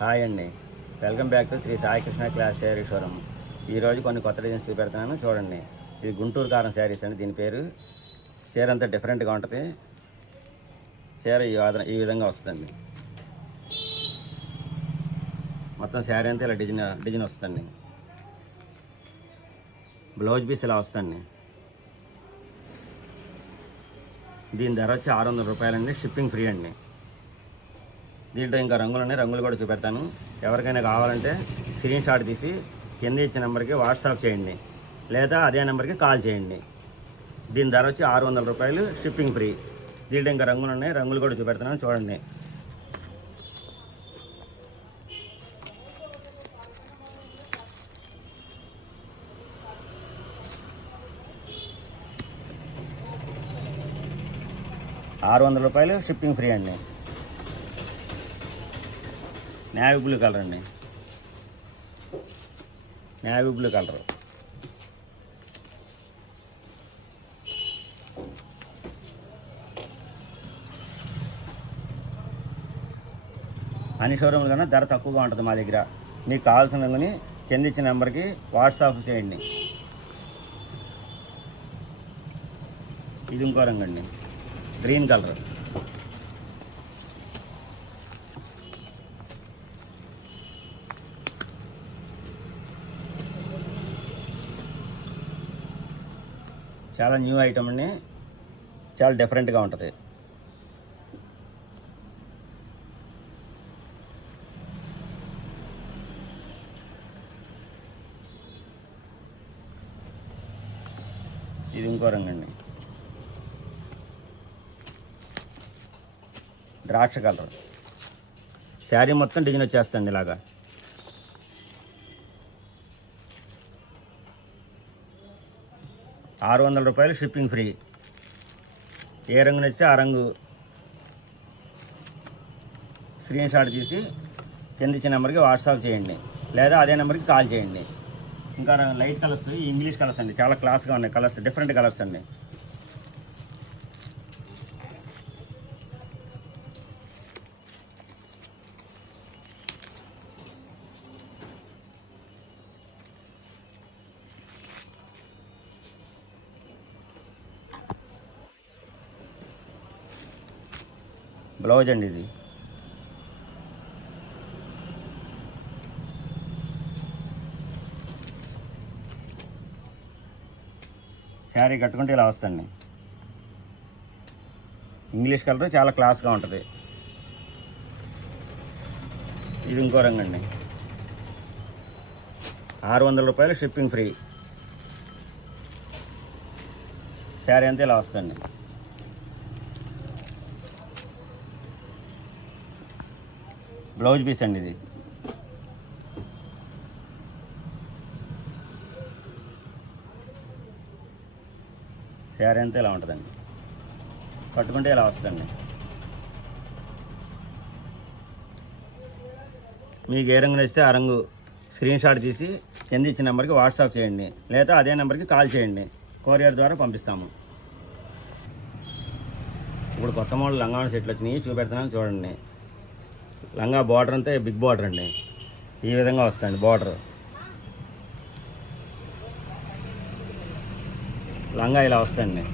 Hi అండి, welcome back to Sri Saikrishna class saree showroom. ఈరోజు కొన్ని కొత్త డిజైన్స్ చూపెడుతున్నాను చూడండి. ఇది గుంటూరు కారం శారీస్ అండి. దీని పేరు. చీర అంతా డిఫరెంట్గా ఉంటుంది. చీర ఈ విధంగా వస్తుంది. మొత్తం శారీ అంతా ఇలా డిజైన్ వస్తుంది. బ్లౌజ్ పీస్ ఇలా వస్తుంది. దీని ధర వచ్చి 600 రూపాయలండి. షిప్పింగ్ ఫ్రీ అండి. దీంట్లో ఇంకా రంగులు ఉన్నాయి, రంగులు కూడా చూపెడతాను. ఎవరికైనా కావాలంటే స్క్రీన్ షాట్ తీసి కింద ఇచ్చిన నెంబర్కి వాట్సాప్ చేయండి, లేదా అదే నెంబర్కి కాల్ చేయండి. దీని ధర వచ్చి 600 రూపాయలు, షిప్పింగ్ ఫ్రీ. దీంట్లో ఇంకా రంగులు ఉన్నాయి, రంగులు కూడా చూపెడతాను చూడండి. ₹600 షిప్పింగ్ ఫ్రీ అండి. నేవీ బ్లూ కలర్ అండి. Navy blue colour. అన్ని షోరూమ్ల కన్నా ధర తక్కువగా ఉంటుంది మా దగ్గర. మీకు కావాల్సిన రంగుని కింద ఇచ్చిన నెంబర్కి వాట్సాప్ చేయండి. ఇది ఇంకో రంగు అండి, గ్రీన్ కలర్. చాలా న్యూ ఐటమ్ అండి, చాలా డిఫరెంట్గా ఉంటుంది. ఇది ఇంకో రంగు అండి, ద్రాక్ష కలర్. శారీ మొత్తం డిజైన్ వచ్చేస్తుంది ఇలాగా. ₹600 షిప్పింగ్ ఫ్రీ. ఏ రంగు నచ్చితే ఆ రంగు స్క్రీన్ షాట్ తీసి కింద ఇచ్చిన నెంబర్కి వాట్సాప్ చేయండి, లేదా అదే నెంబర్కి కాల్ చేయండి. ఇంకా లైట్ కలర్స్, ఇంగ్లీష్ కలర్స్ అండి, చాలా క్లాస్గా ఉన్నాయి కలర్స్, డిఫరెంట్ కలర్స్ అండి. బ్లౌజ్ అండి ఇది. శారీ కట్టుకుంటే ఇలా వస్తుంది. ఇంగ్లీష్ కలర్, చాలా క్లాస్గా ఉంటుంది. ఇది ఇంకో రంగు అండి. ₹600 షిప్పింగ్ ఫ్రీ. శారీ అంతా ఇలా వస్తుంది. బ్లౌజ్ పీస్ అండి ఇది. శారీ అంతా ఇలా ఉంటుందండి, కట్టుకుంటే ఇలా వస్తుంది. మీకు ఏ రంగు నచ్చితే ఆ రంగు స్క్రీన్ షాట్ తీసి కింద ఇచ్చిన నెంబర్కి వాట్సాప్ చేయండి, లేదా అదే నెంబర్కి కాల్ చేయండి. కొరియర్ ద్వారా పంపిస్తాము. ఇప్పుడు కొత్త మోడల్ లంగా సెట్లు వచ్చినాయి, చూపెడుతున్నాను చూడండి. లంగా బార్డర్ అంతా బిగ్ బార్డర్ అండి. ఈ విధంగా వస్తుంది బార్డర్. లంగా ఇలా వస్తుంది.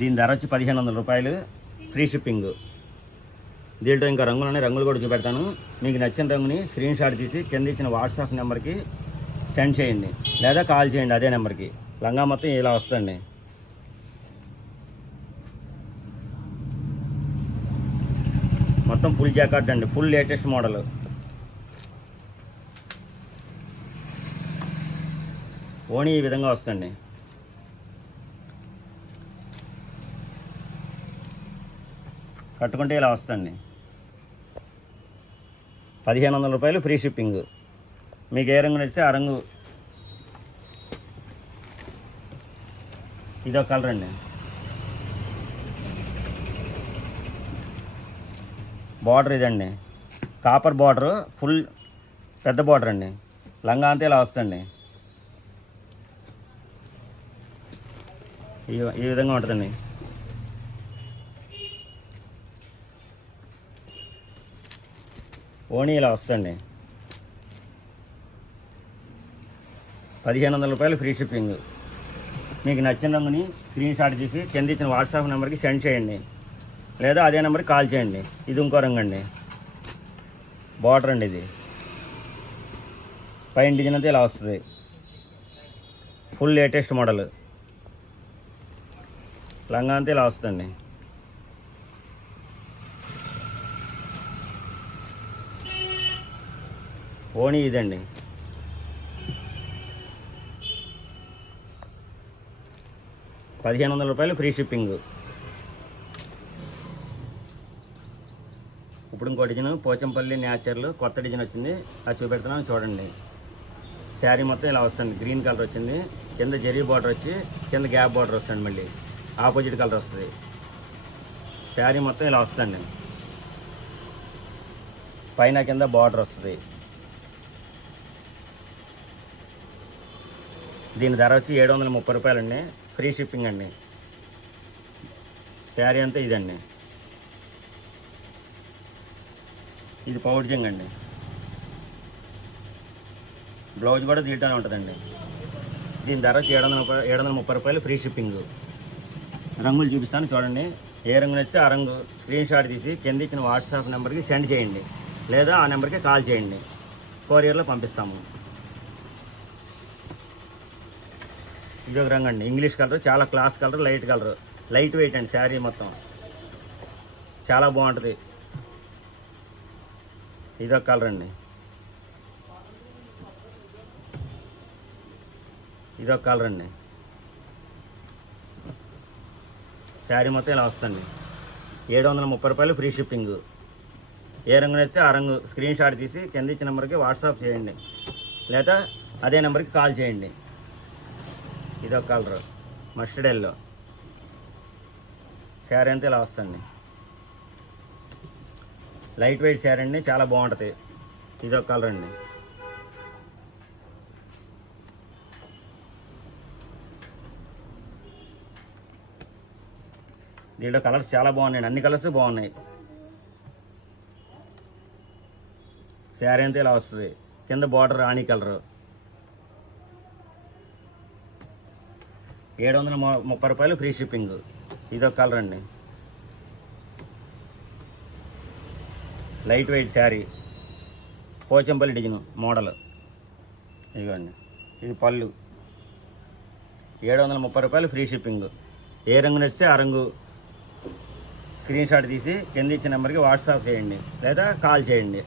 దీని ధర వచ్చి ₹1500, ఫ్రీ షిప్పింగ్. దీంట్లో ఇంకా రంగులు ఉన్నాయి, రంగులు కూడా చూపెడతాను. మీకు నచ్చిన రంగుని స్క్రీన్ షాట్ తీసి కింద ఇచ్చిన వాట్సాప్ నెంబర్కి సెండ్ చేయండి, లేదా కాల్ చేయండి అదే నెంబర్కి. లంగా మొత్తం ఇలా వస్తుంది. మొత్తం ఫుల్ జాకెట్ అండి, ఫుల్ లేటెస్ట్ మోడల్. ఓణి ఈ విధంగా వస్తుంది. కట్టుకుంటే ఇలా వస్తుంది. ₹1500, ఫ్రీ షిప్పింగ్. మీకు ఏ రంగు నచ్చితే ఆ రంగు. ఇదో కలర్ అండి. బార్డర్ ఇదండి, కాపర్ బార్డర్, ఫుల్ పెద్ద బార్డర్ అండి. లంగా అంతా ఇలా వస్తుంది. ఈ విధంగా ఉంటుందండి. ఓణీ ఇలా వస్తుంది. 1500 రూపాయలు ఫ్రీ షిప్పింగ్. మీకు నచ్చిన రంగుని స్క్రీన్ షాట్ తీసి కింద ఇచ్చిన వాట్సాప్ నెంబర్కి సెండ్ చేయండి, లేదా అదే నెంబర్కి కాల్ చేయండి. ఇది ఇంకో రంగు అండి, బార్డర్ అండి. ఇది పైన డిజైన్ అంతా ఇలా వస్తుంది. Full latest model. లంగా అంతా ఇలా వస్తుందండి. ఓణీ ఇదండి. ₹1500 ఫ్రీ షిప్పింగ్. ఇప్పుడు ఇంకో డిజైన్ పోచంపల్లి న్యాచురల్ కొత్త డిజైన్ వచ్చింది, అది చూపెడుతున్నాను చూడండి. శారీ మొత్తం ఇలా వస్తుంది. గ్రీన్ కలర్ వచ్చింది, కింద జరీ బార్డర్ వచ్చి కింద గ్యాప్ బార్డర్ వస్తుంది, మళ్ళీ ఆపోజిట్ కలర్ వస్తుంది. శారీ మొత్తం ఇలా వస్తుంది. పైన కింద బార్డర్ వస్తుంది. దీని ధర వచ్చి ₹730 అండి, ఫ్రీ షిప్పింగ్ అండి. శారీ అంతా ఇదండి. ఇది పౌడ్జింగ్ అండి. బ్లౌజ్ కూడా దీంట్లోనే ఉంటుందండి. దీని ధర వచ్చి ₹730 ఫ్రీ షిప్పింగ్. రంగులు చూపిస్తాను చూడండి. ఏ రంగు నచ్చితే ఆ రంగు స్క్రీన్ షాట్ తీసి కింద ఇచ్చిన వాట్సాప్ నెంబర్కి సెండ్ చేయండి, లేదా ఆ నెంబర్కి కాల్ చేయండి. కొరియర్లో పంపిస్తాము. ఇది ఒక రంగు అండి, ఇంగ్లీష్ కలర్, చాలా class colour, light colour, light weight అండి. శారీ మొత్తం చాలా బాగుంటుంది. ఇదొక కలర్ అండి. ఇదొక కలర్ అండి. శారీ మొత్తం ఇలా వస్తుంది. ₹730 ఫ్రీ షిప్పింగ్. ఏ రంగు నచ్చితే ఆ రంగు స్క్రీన్ షాట్ తీసి కింద ఇచ్చిన నెంబర్కి వాట్సాప్ చేయండి, లేదా అదే నెంబర్కి కాల్ చేయండి. ఇదొక కలర్, మస్టర్డ్ ఎల్లో. శారీ అంతా ఇలా వస్తుంది. లైట్ వెయిట్ శారీ అండి, చాలా బాగుంటుంది. ఇదొక కలర్ అండి. దీంట్లో కలర్స్ చాలా బాగున్నాయి, అన్ని కలర్స్ బాగున్నాయి. శారీ అంతా ఇలా వస్తుంది. కింద బార్డర్ రాణి కలరు. ₹730 free shipping. ఇదొక కలర్ అండి, light weight saree, Pochampally design model. ఇదిగోండి, ఇది పళ్ళు. ₹730 ఫ్రీ షిప్పింగ్. ఏ రంగు నచ్చితే ఆ రంగు స్క్రీన్ షాట్ తీసి కింద ఇచ్చిన నెంబర్కి వాట్సాప్ చేయండి, లేదా కాల్ చేయండి.